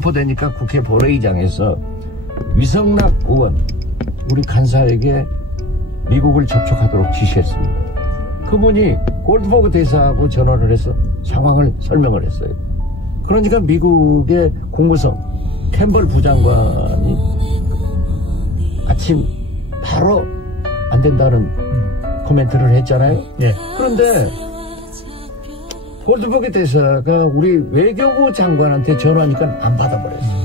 보되니까 국회 본회의장에서 위성락 의원 우리 간사에게 미국을 접촉하도록 지시했습니다. 그분이 골드버그 대사하고 전화를 해서 상황을 설명을 했어요. 그러니까 미국의 국무성 캠벌 부장관이 아침 바로 안 된다는 코멘트를 했잖아요. 예. 그런데 골드버그 대사가 우리 외교부 장관한테 전화하니까 안 받아버렸어요.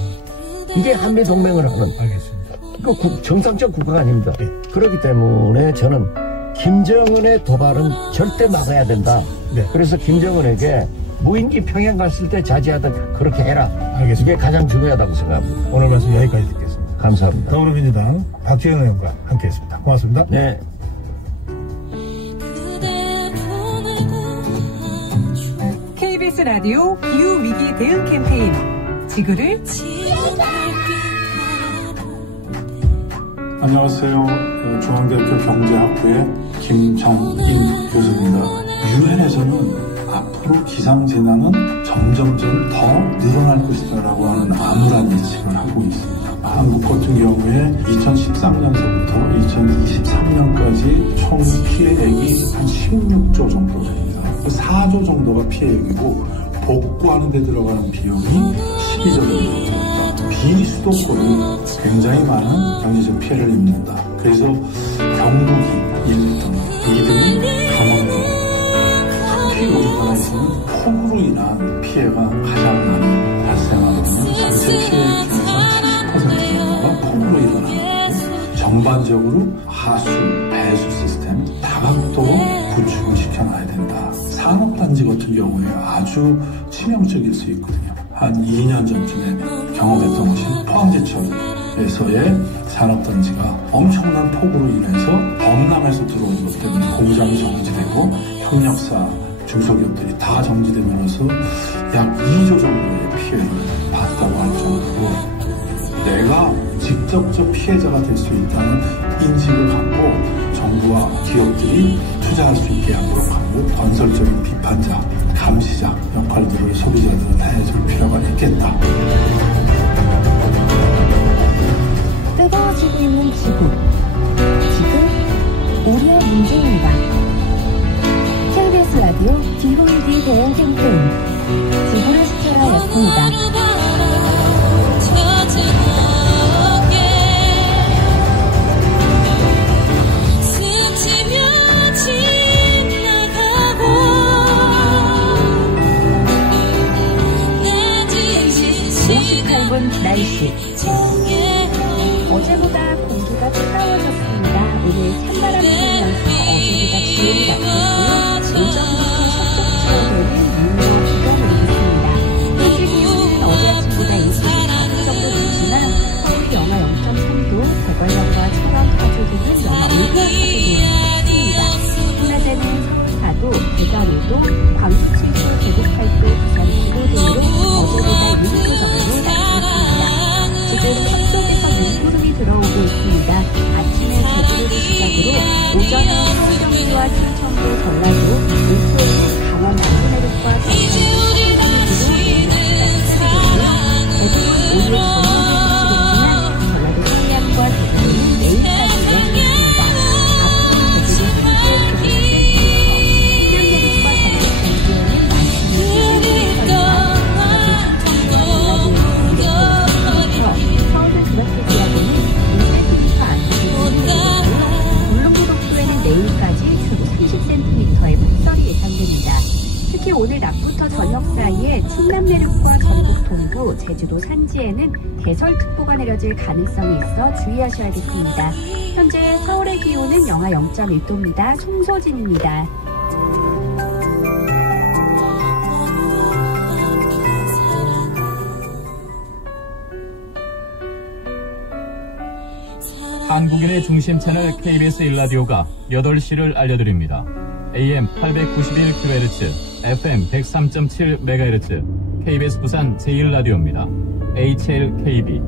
이게 한미 동맹을 하는. 알겠습니다. 이거 정상적 국가가 아닙니다. 예. 그렇기 때문에 저는 김정은의 도발은 절대 막아야 된다. 네. 그래서 김정은에게 무인기 평양 갔을 때 자제하다 그렇게 해라. 알겠습니다. 이게 가장 중요하다고 생각합니다. 오늘 말씀 여기까지 듣겠습니다. 감사합니다. 더불어민주당 박지원 의원과 함께했습니다. 고맙습니다. 네. KBS 라디오 기후위기 대응 캠페인 지구를 안녕하세요. 중앙대학교 경제학부의 김정인 교수입니다. 유엔에서는 앞으로 기상재난은 점점점 더 늘어날 것이다라고 하는 암울한 예측을 하고 있습니다. 한국 같은 경우에 2013년서부터 2023년까지 총 피해액이 한 16조 정도 됩니다. 4조 정도가 피해액이고 복구하는 데 들어가는 비용이 12조 정도 됩니다. 비수도권이 굉장히 많은 경제적 피해를 입는다. 그래서 경북이 1등, 2등이 강원도, 특히 우리나라에서는 폭우로 인한 피해가 가장 많이 발생하는 전체 피해 중에서 70% 정도가 폭우로 일어나는 거고, 전반적으로 하수, 배수 시스템, 다각도로 구축을 시켜놔야 된다. 산업단지 같은 경우에 아주 치명적일 수 있거든요. 한 2년 전쯤에 경험했던 것이 포항제철에서의 산업단지가 엄청난 폭우로 인해서 범람에서 들어온 것 때문에 공장이 정지되고 협력사 중소기업들이 다 정지되면서 약 2조 정도의 피해를 봤다고 할 정도로 내가 직접적 피해자가 될 수 있다는 인식을 갖고 정부와 기업들이 투자할 수 있게 하도록 하고 건설적인 비판자, 감시자 역할들을 소비자들은 해줄 필요가 있겠다. 뜨거워지고 있는 지구. 지금 우리의 문제입니다. KBS 라디오 기후위기 대응 캠페인 지구를 지켜라였습니다. 날씨. 어제보다 공기가 차가워졌습니다. 오늘 찬바람이 불면서 어제보다 기온이 낮겠고요. 오전부터 서쪽 지역에는 눈과 비가 내리겠습니다. 현재 기온은 어제 아침보다 1도 정도 높지만 서울이 영하 0.3도, 대관령과 창원, 파주 등은 영하 5도 수준입니다. 낮에는 서울 4도, 대전 5도, 광주 7도, 대구 8도, 부산 9도 등으로 어제보다 6도 정도 낮겠습니다. 지금 서쪽에서 눈구름이 들어오고 있습니다. 아침에 제주도를 시작으로 오전에 서울 경기와 충청도, 전라도, 오후에는 강원 남부내륙과 전남, 서울 대구로 대부분 오늘 저녁에 그치겠지만 전라도 서해안과 제주도는 내일까지 이어지겠습니다. 앞으로 제주도 현재 90cm, 충남내륙과 전북 경기에는 많지는 10cm입니다. 그렇게 지하고는 1cm 안쪽으로 내리겠고요. 울릉도독도에는 내일까지 주로 30cm의 폭설이 예상됩니다. 특히 오늘 낮부터 저녁 사이에 충남 내륙과 전북 동부, 제주도 산지에는 대설특보가 내려질 가능성이 있어 주의하셔야겠습니다. 현재 서울의 기온은 영하 0.1도입니다. 송소진입니다. 한국인의 중심 채널 KBS 1라디오가 8시를 알려드립니다. AM 891kHz, FM 103.7MHz, KBS 부산 제1라디오입니다. HLKB.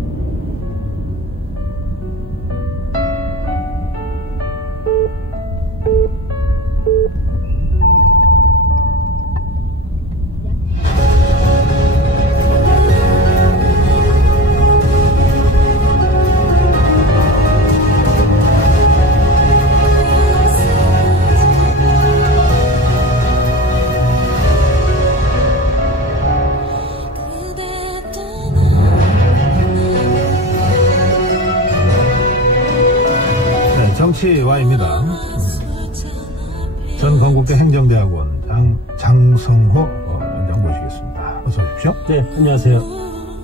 정치와입니다. 전 건국대 행정대학원장 장성호 원장 모시겠습니다. 어서 오십시오. 네, 안녕하세요.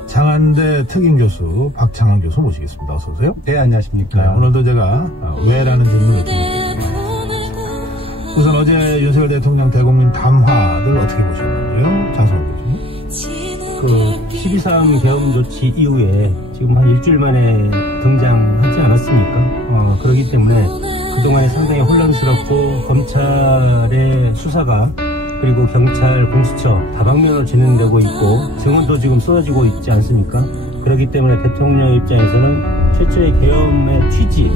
장안대 특임교수 박창환 교수 모시겠습니다. 어서 오세요. 네, 안녕하십니까. 네, 오늘도 제가 왜라는 질문을 드리겠습니다. 우선 어제 윤석열 대통령 대국민 담화를 어떻게 보셨는지요? 장성호 교수님. 12.3 계엄 조치 이후에 지금 한 일주일 만에 등장하지 않았습니까? 그렇기 때문에 그동안에 상당히 혼란스럽고 검찰의 수사가 그리고 경찰 공수처 다방면으로 진행되고 있고 증언도 지금 쏟아지고 있지 않습니까? 그렇기 때문에 대통령 입장에서는 최초의 계엄의 취지,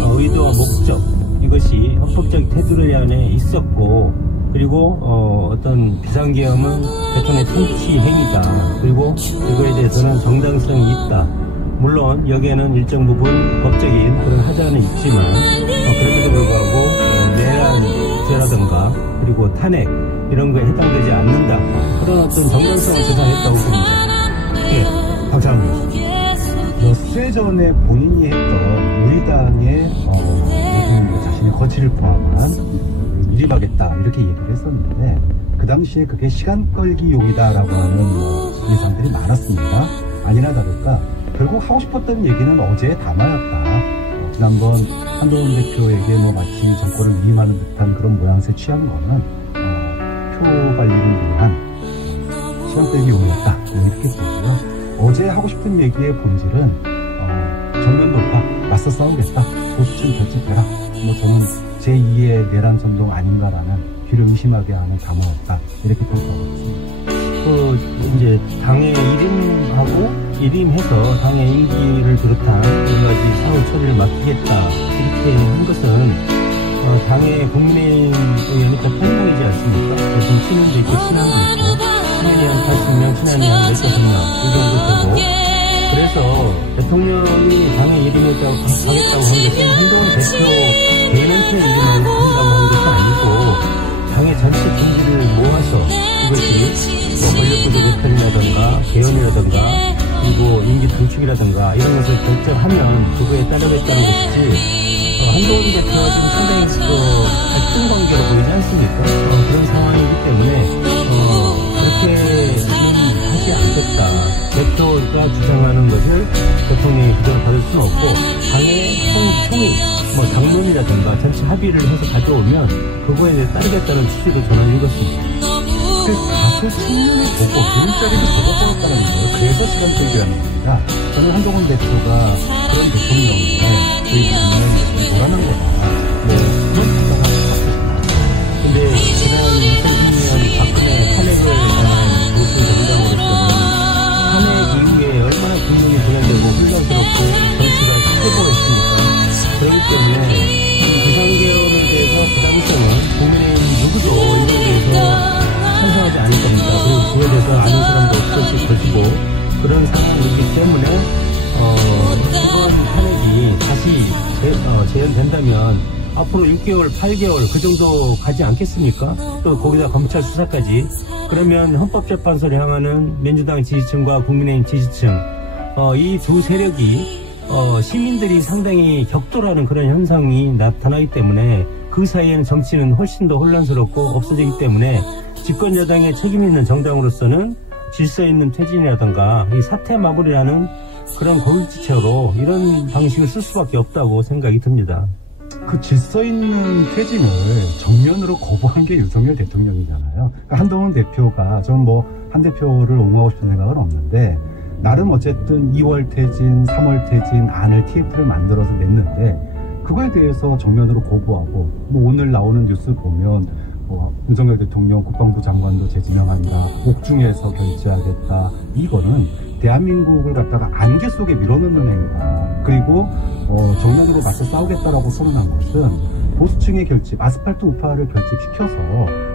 의도와 목적 이것이 헌법적 테두리 안에 있었고 그리고 어떤 비상계엄은 대통령의 통치 행위다. 그리고 이거에 대해서는 정당성이 있다. 물론 여기에는 일정 부분 법적인 그런 하자는 있지만 그럼에도 불구하고 내란죄라든가 그리고 탄핵 이런 거에 해당되지 않는다. 그런 어떤 정당성을 조사했다고 봅니다. 네, 박찬호 교수. 몇 세 전에 본인이 했던 우리당의 자신의 거취를 포함한 일입하겠다 이렇게 얘기를 했었는데 그 당시에 그게 시간 끌기용이다라고 하는 예상들이 많았습니다. 아니나 다를까 결국 하고 싶었던 얘기는 어제의 담화였다. 지난번 한동훈 대표에게 마치 정권을 위임하는 듯한 그런 모양새 취한 거는 표 관리를 위한 시간 끌기용이었다. 이렇게 보고요. 어제 하고 싶은 얘기의 본질은 정면 돌파, 맞서 싸우겠다, 보수층 결집해라. 저는 제2의 내란 선동 아닌가라는 귀를 의심하게 하는 담화였다. 이렇게 평가하고 있습니다. 이제 당의 일임해서 당의 임기를 비롯한 여러 가지 사후 처리를 맡기겠다. 이렇게 한 것은 당의 국민의원이니까 편성이지 않습니까? 요즘 친윤도 있고 친한도 있고 친윤이 한 80명, 친한이 한 15명 이 정도 되고 그래서 대통령이 당에 일임했다고 하겠다고 한 것은 한동훈 대표 개인한테 일임을 한다고 한 것이 아니고 당의 전체 분기를 모아서 이것이 권력구조 개편이라든가 개헌이라든가 그리고 임기 단축이라든가 이런 것을 결정하면 그거에 따르겠다는 것이지 한동훈 대표가 지금 상당히 갈등 관계로 보이지 않습니까? 그런 상황이기 때문에 그렇게는 하지 않겠다. 대표가 주장하는 것을 대통령이 그대로 받을 수는 없고 당의 총의 당론이라든가 전체 합의를 해서 가져오면 그거에 대해 따르겠다는 취지로 저는 읽었습니다. 다수 측면을 보고 일자리를 걷어들였다는 거예요. 그래서 시간 끌기라는 겁니다. 저는 한동훈 대표가 그런 대통령에 저희 국민을 몰아난 거다. 그런 생각을 갖고 근데 지난 2010년 박근혜 탄핵을 당한 보수 정당으로서는 탄핵 이후에 얼마나 국민이 분열되고 혼란스럽고 정치가 퇴보했습니까? 그렇기 때문에 이 비상계엄에 대해서 부담성은 국민의힘 누구도 이거에 대해서 찬성하지 않을 겁니다. 그리고 그에 대해서 아는 사람도 없을 것이고 그런 상황이기 때문에 이번 탄핵이 다시 재연된다면 앞으로 6개월, 8개월 그 정도 가지 않겠습니까? 또 거기다 검찰 수사까지 그러면 헌법재판소를 향하는 민주당 지지층과 국민의힘 지지층 이 두 세력이 시민들이 상당히 격돌하는 그런 현상이 나타나기 때문에 그 사이에는 정치는 훨씬 더 혼란스럽고 없어지기 때문에 집권 여당의 책임 있는 정당으로서는 질서 있는 퇴진이라든가 이 사태 마무리라는 그런 고육지체로 이런 방식을 쓸 수밖에 없다고 생각이 듭니다. 그 질서 있는 퇴진을 정면으로 거부한 게 윤석열 대통령이잖아요. 그러니까 한동훈 대표가 저는 한 대표를 옹호하고 싶은 생각은 없는데 나름 어쨌든 2월 퇴진, 3월 퇴진 안을 TF를 만들어서 냈는데 그거에 대해서 정면으로 거부하고 오늘 나오는 뉴스 보면 윤석열 대통령 국방부 장관도 재지명한다, 옥중에서 결재하겠다. 이거는 대한민국을 갖다가 안개 속에 밀어넣는 행위다. 그리고 정면으로 맞서 싸우겠다라고 선언한 것은 보수층의 결집, 아스팔트 우파를 결집시켜서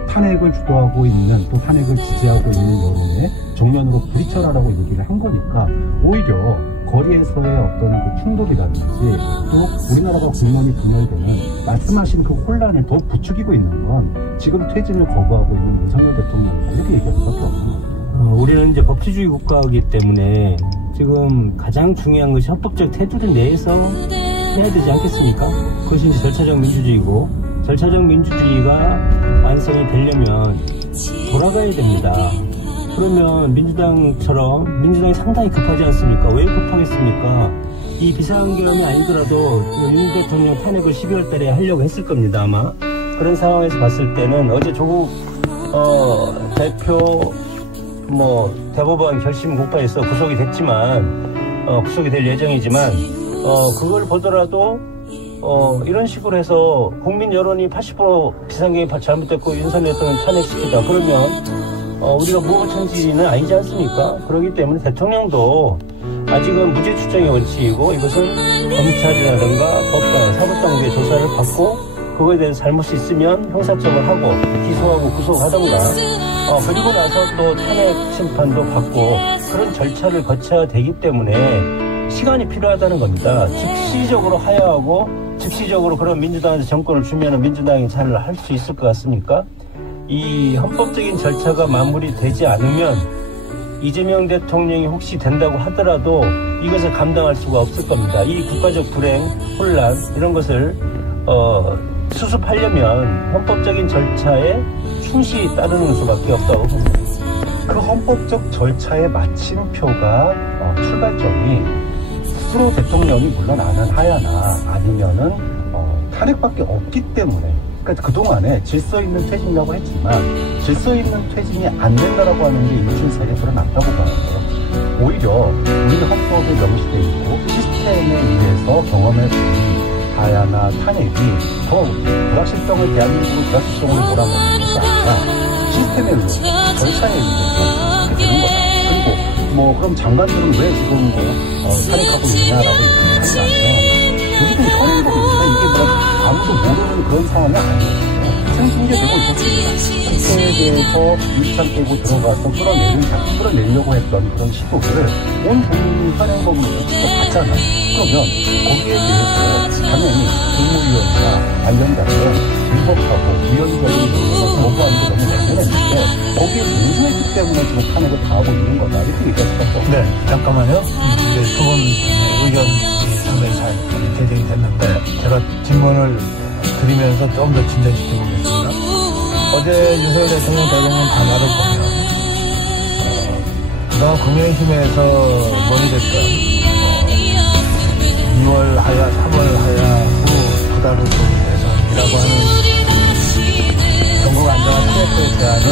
탄핵을 주도하고 있는 또 탄핵을 지지하고 있는 여론에 정면으로 부딪혀라라고 얘기를 한 거니까 오히려 거리에서의 어떤 그 충돌이라든지 또 우리나라가 국면이 분열되는 말씀하신 그 혼란을 더 부추기고 있는 건 지금 퇴진을 거부하고 있는 윤석열 대통령이다. 이렇게 얘기할 수밖에 없는 겁니다. 우리는 이제 법치주의 국가이기 때문에 지금 가장 중요한 것이 헌법적 테두리 내에서 해야 되지 않겠습니까? 그것이 이제 절차적 민주주의고, 절차적 민주주의가 완성이 되려면 돌아가야 됩니다. 그러면 민주당이 상당히 급하지 않습니까? 왜 급하겠습니까? 이 비상계엄이 아니더라도 윤 대통령 탄핵을 12월 달에 하려고 했을 겁니다, 아마. 그런 상황에서 봤을 때는 어제 조국 대표 대법원 결심 공판에서 구속이 됐지만, 구속이 될 예정이지만, 그걸 보더라도 이런 식으로 해서 국민 여론이 80% 비상계엄이 잘못됐고 윤석열 대통령 탄핵시키다 그러면 우리가 무호천지는 아니지 않습니까? 그렇기 때문에 대통령도 아직은 무죄 추정의 원칙이고, 이것은 검찰이라든가 사법당국의 조사를 받고 그거에 대한 잘못이 있으면 형사처벌을 하고 기소하고 구속하던가, 그리고 나서 또 탄핵 심판도 받고 그런 절차를 거쳐야 되기 때문에 시간이 필요하다는 겁니다. 즉시적으로 하야하고 즉시적으로 그런 민주당한테 정권을 주면 민주당이 잘 할 수 있을 것 같습니까? 이 헌법적인 절차가 마무리되지 않으면 이재명 대통령이 혹시 된다고 하더라도 이것을 감당할 수가 없을 겁니다. 이 국가적 불행, 혼란 이런 것을 수습하려면 헌법적인 절차에 충실히 따르는 수밖에 없다고 봅니다. 그 헌법적 절차의 마침표가 출발점이 스스로 대통령이 물러나는 하야나 아니면은 탄핵밖에 없기 때문에, 그러니까 그동안에 질서 있는 퇴진이라고 했지만 질서 있는 퇴진이 안 된다라고 하는 게 일주일사이에 드러났다고 봐요. 오히려 우리 헌법에 명시되어 있고 시스템에 의해서 경험해 본 하야나 탄핵이 더 불확실성을 대한민국의 불확실성으로 몰아넣는 것이 아니라 시스템에 의해서 절차에 의해서 그렇게 되는 거다. 그리고 그럼 장관들은 왜 지금 탄핵하고 있냐라고 얘기하는 거 아니에요. 우리도 현행 법입니다. 이게 아무도 모르는 그런 상황이 아니에요. 생중계되고 있었습니다. 상태에 대해서 유치장 깨고 들어가서 끌어내려고 했던 그런 시도를 온 국민이 현행법으로 직접 봤잖아요. 그러면 거기에 대해서 당연히 국무위원이나 관련자들은 불법하고 위헌적인 거부하는 게 너무 내면했는데 거기에 동조했기 때문에 지금 탄핵을 당하고 있는 거다. 이렇게 얘기할 수밖에 없어요. 네, 잠깐만요. 이제 두 분 의견이 상당히 잘 대등이 됐는데 제가 질문을 드리면서 좀 더 진전시켜보겠습니다. 어제 윤석열 대통령 대변인 담화를 보면 그동안 국민의힘에서 논의됐던 2월 하야, 3월 하야 후 부담을 대선이라고 하는 전국 안정화 탄핵에 대한은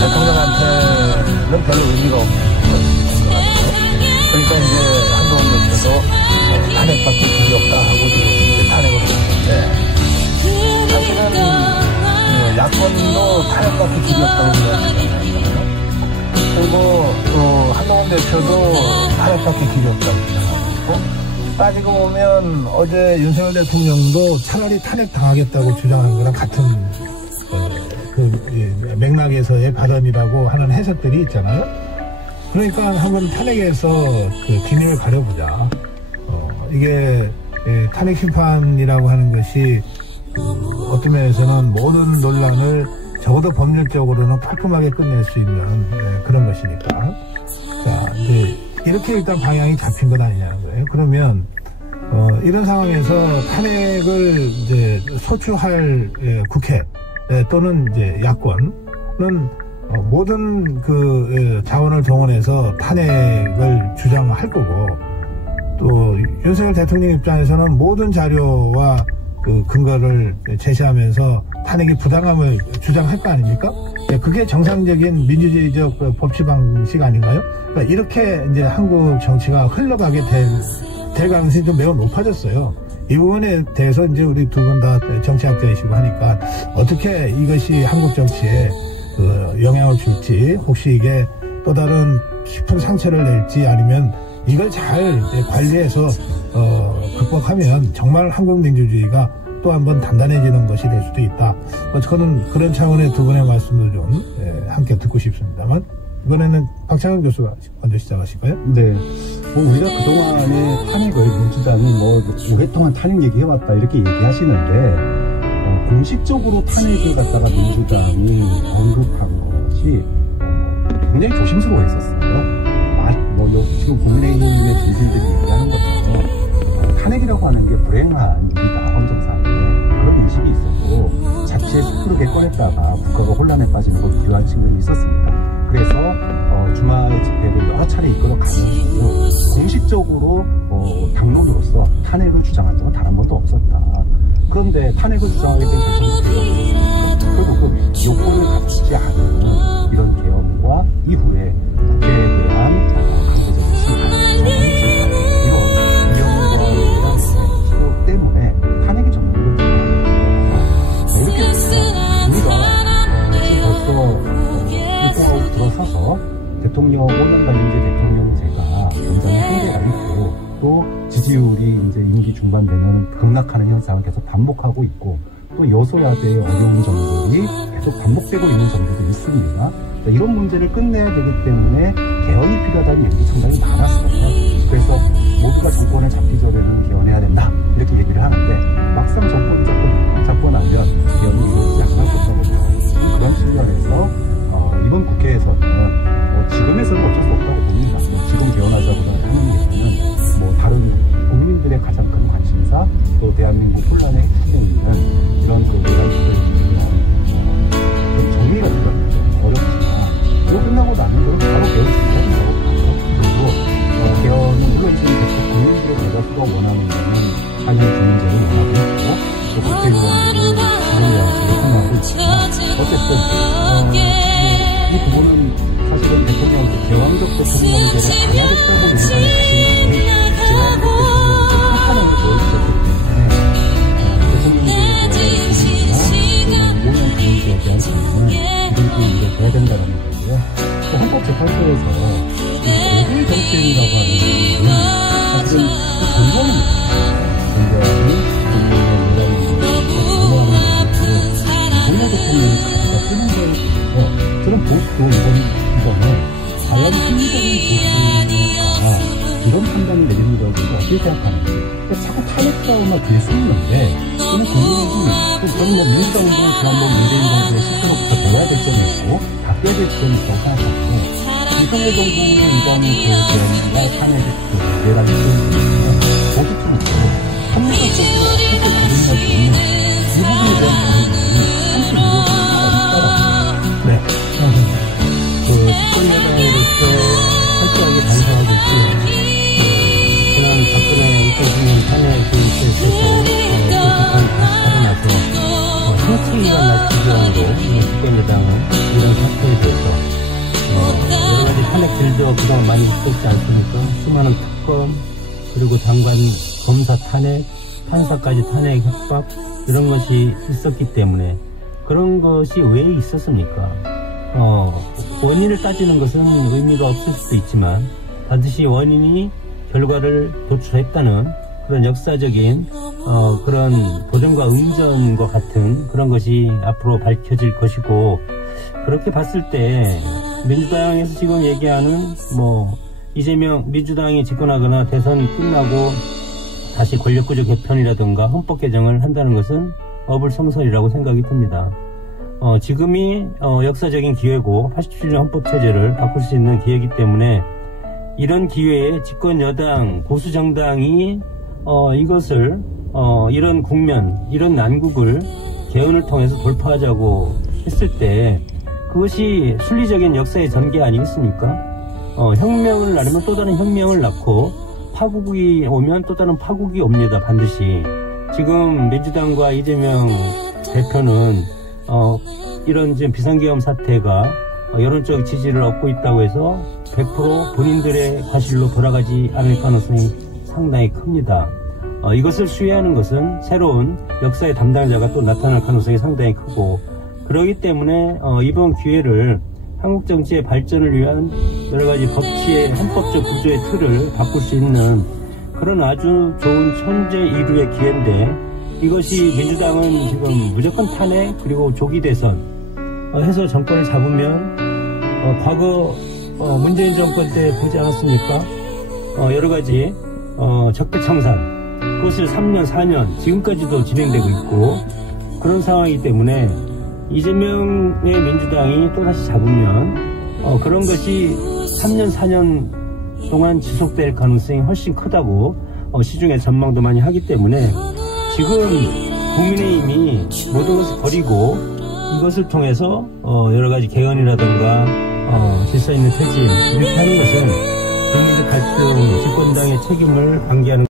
대통령한테는 별로 의미가 없는 것 같아요. 그러니까 이제 한동훈 대표도 탄핵밖에 길이 없다 하고 이제 탄핵을 했는데 사실은 야권도 탄핵밖에 길이 없다고 생각하잖아요. 그리고 또 한동훈 대표도 탄핵밖에 길이 없다고 생각하고, 따지고 보면 어제 윤석열 대통령도 차라리 탄핵 당하겠다고 주장한 거랑 같은 맥락에서의 발언이라고 하는 해석들이 있잖아요. 그러니까 한번 탄핵에서 그 진위를 가려보자. 이게 탄핵 심판이라고 하는 것이 어떤 면에서는 모든 논란을 적어도 법률적으로는 깔끔하게 끝낼 수 있는 그런 것이니까. 자, 이제 이렇게 일단 방향이 잡힌 것 아니냐는 거예요. 그러면 이런 상황에서 탄핵을 이제 소추할 국회 또는 이제 야권은 모든 그 자원을 동원해서 탄핵을 주장할 거고, 또 윤석열 대통령 입장에서는 모든 자료와 그 근거를 제시하면서 탄핵의 부당함을 주장할 거 아닙니까? 그게 정상적인 민주주의적 법치 방식 아닌가요? 그러니까 이렇게 이제 한국 정치가 흘러가게 될 가능성이 좀 매우 높아졌어요. 이 부분에 대해서 이제 우리 두 분 다 정치학자이시고 하니까 어떻게 이것이 한국 정치에 영향을 줄지, 혹시 이게 또 다른 깊은 상처를 낼지, 아니면 이걸 잘 관리해서 극복하면 정말 한국 민주주의가 또 한 번 단단해지는 것이 될 수도 있다. 저는 그런 차원의 두 분의 말씀도 좀 함께 듣고 싶습니다만, 이번에는 박창현 교수가 먼저 시작하실까요? 네. 우리가 그동안의 탄핵을 민주당은 오랫동안 탄핵 얘기해왔다 이렇게 얘기하시는데, 공식적으로 탄핵을 갖다가 민주당이 언급한 것이 굉장히 조심스러워 했었어요. 지금 국민의힘의 분들들이 얘기하는 것처럼 탄핵이라고 하는 게 불행한 일이다, 헌정사에. 그런 인식이 있어도 자칫 섣부르게 꺼냈다가 국가가 혼란에 빠지는 걸 우려한 측면이 있었습니다. 그래서 주말 집회를 여러 차례 이끌어가면서도 공식적으로 당론으로서 탄핵을 주장한 적은 단 한 번도 없었다. 그런데 탄핵을 주장하게 된 결정이 결국 요건을 갖추지 않은 이런 개헌과 이후에 국회에 대한 강제적인 시행, 이런 위헌과 시도 때문에 탄핵이 전면으로 들어가는 이렇게 보면 우리가 지금 벌써 1등하고 들어서서 대통령, 오년 단임제 대통령제가 굉장히 한계가 있고, 또 지지율이 이제 임기 중반 되면 극락하는 현상을 계속 반복하고 있고, 또 여소야대의 어려운 점들이 계속 반복되고 있는 점들도 있습니다. 이런 문제를 끝내야 되기 때문에 개헌이 필요하다는 얘기가 상당히 많았어요. 그래서 모두가 정권을 잡기 전에는 개헌해야 된다, 이렇게 얘기를 하는데 막상 정권을 잡고 나면 개헌이 이루어지지 않았겠다는 그런 측면에서 이번 국회에서는 지금에서는 어쩔 수 없다고 봅니다. 지금 개헌하자고 하는 얘기는 다른 국민들의 가장 큰 관심사, 또 대한민국 혼란의 핵심에 있는 이런 정리가 필요합니다. 어렵지만 이거 끝나고 나면 바로 개헌 준비하는 거고, 그리고 개헌은 물론 지금 국민들의 대다수가 원하는 거는 사형 중임제를 원하고 있고, 또 국회의원들은 지원자한테 생각하고 있지만, 어쨌든 이 부분은 사실은 대통령 개왕적 대통령제를 강화됐다고 민주당이 하시는 게 제가 한판을 넣어주셨기 때문에 대통령제에 대한 고민이나 모든 국민들에 대한 고민은 이들도 이루어져야 된다는 거고요. 또 헌법재판소에서 고도의 정치인이라고 하는 것은 사실은 전범입니다. 전범이 국민의 민주당이 전범하는 것이고, 대통령이 가져다 쓰는 거에 대해서 저는 보수도 이거는 과연 합리적인 보수가 이런 판단을 내리는 거에 대해서 어떻게 생각하는지. 자꾸 탄핵 싸움만 뒤에 쓰는데, 저는 국민의힘, 저는 민주당 운동을 지난번 문재인 정부의 시초로부터 배워야 될 점이 있고, 바뀌어야 될 점이 있다고 생각하고, 윤석열 정부의 이번 개헌과 탄핵 내란이 있으면 보수 쪽으로 합리적 적으로 어떻게 거듭날 수 있는 이 부분에 대한 고민이 함께 이루어질 수가 있다라고. 네. 집권여당으로서 철저하게 반성하고 있고요. 지난 박근혜 대통령 탄핵에 있어서 비판 하고 나서 생태기가 날 지경으로 집권여당은 이런 사태에 대해서 여러 가지 탄핵들도 그동안 많이 있었지 않습니까? 수많은 특검, 그리고 장관, 검사 탄핵, 판사까지 탄핵 협박, 이런 것이 있었기 때문에 그런 것이 왜 있었습니까? 원인을 따지는 것은 의미가 없을 수도 있지만 반드시 원인이 결과를 도출했다는 그런 역사적인 그런 보정과 음전과 같은 그런 것이 앞으로 밝혀질 것이고, 그렇게 봤을 때 민주당에서 지금 얘기하는 이재명 민주당이 집권하거나 대선 끝나고 다시 권력구조 개편이라든가 헌법 개정을 한다는 것은 어불성설이라고 생각이 듭니다. 지금이 역사적인 기회고 87년 헌법체제를 바꿀 수 있는 기회이기 때문에 이런 기회에 집권 여당 보수정당이 이것을 이런 국면, 이런 난국을 개헌을 통해서 돌파하자고 했을 때 그것이 순리적인 역사의 전개 아니겠습니까? 혁명을 낳으면 또 다른 혁명을 낳고 파국이 오면 또 다른 파국이 옵니다. 반드시. 지금 민주당과 이재명 대표는 이런 지금 비상계엄 사태가 여론적 지지를 얻고 있다고 해서 100% 본인들의 과실로 돌아가지 않을 가능성이 상당히 큽니다. 이것을 수혜하는 것은 새로운 역사의 담당자가 또 나타날 가능성이 상당히 크고, 그렇기 때문에 이번 기회를 한국 정치의 발전을 위한 여러 가지 법치의 헌법적 구조의 틀을 바꿀 수 있는 그런 아주 좋은 천재 이루의 기회인데, 이것이 민주당은 지금 무조건 탄핵 그리고 조기 대선 해서 정권을 잡으면 과거 문재인 정권 때 보지 않았습니까? 여러 가지 적폐청산, 그것을 3년 4년 지금까지도 진행되고 있고, 그런 상황이기 때문에 이재명의 민주당이 또다시 잡으면 그런 것이 3년 4년 동안 지속될 가능성이 훨씬 크다고 시중에 전망도 많이 하기 때문에 지금 국민의힘이 모든 것을 버리고 이것을 통해서 여러 가지 개헌이라든가 질서 있는 퇴진 이렇게 하는 것은 국민적 갈등, 집권당의 책임을 방기하는